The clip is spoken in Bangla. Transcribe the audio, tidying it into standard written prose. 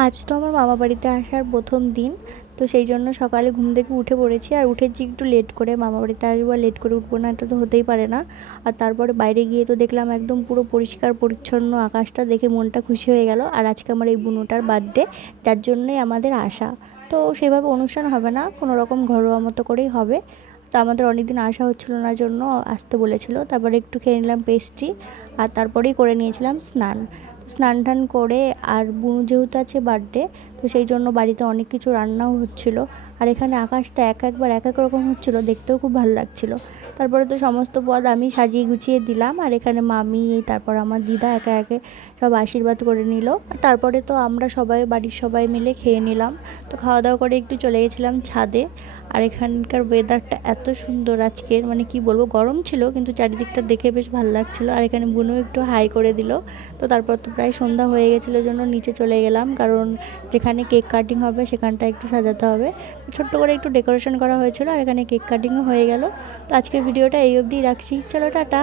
আজ তো আমার মামা বাড়িতে আসার প্রথম দিন। তো সেই জন্য সকালে ঘুম থেকে উঠে পড়েছি, আর উঠেছি একটু লেট করে। মামা বাড়িতে আসবো আর লেট করে উঠবো না, এটা তো হতেই পারে না। আর তারপরে বাইরে গিয়ে তো দেখলাম একদম পুরো পরিষ্কার পরিচ্ছন্ন আকাশটা, দেখে মনটা খুশি হয়ে গেল। আর আজকে আমার এই বুনোটার বার্থডে, যার জন্যই আমাদের আসা। তো সেভাবে অনুষ্ঠান হবে না, কোনো রকম ঘরোয়া মতো করেই হবে। তো আমাদের অনেক দিন আসা হচ্ছিল না, জন্য আসতে বলেছিল। তারপরে একটু খেয়ে নিলাম পেস্ট্রি, আর তারপরেই করে নিয়েছিলাম স্নান। স্নান টান করে, আর বুনু যেহেতু আছে বার্থডে, তো সেই জন্য বাড়িতে অনেক কিছু রান্নাও হচ্ছিল। আর এখানে আকাশটা এক একবার এক এক রকম হচ্ছিল, দেখতেও খুব ভালো লাগছিল। তারপরে তো সমস্ত পদ আমি সাজিয়ে গুছিয়ে দিলাম, আর এখানে মামি, তারপর আমার দিদা একে একে সব আশীর্বাদ করে নিল। তারপরে তো আমরা সবাই, বাড়ির সবাই মিলে খেয়ে নিলাম। তো খাওয়া দাওয়া করে একটু চলে গেছিলাম ছাদে। আর এখানকার ওয়েদারটা এত সুন্দর আজকের, মানে কি বলবো, গরম ছিল কিন্তু চারিদিকটা দেখে বেশ ভালো লাগছিল। আর এখানে বুনু একটু হাই করে দিল। তো তারপর তো প্রায় সন্ধ্যা হয়ে গেছিলো, জন্য নিচে চলে গেলাম, কারণ যেখানে কেক কাটিং হবে সেখানটা একটু সাজাতে হবে। ছোট্ট করে একটু ডেকোরেশন করা হয়েছিল, আর এখানে কেক কাটিংও হয়ে গেল। তো আজকের ভিডিওটা এই অবধি রাখছি, চলো টাটা।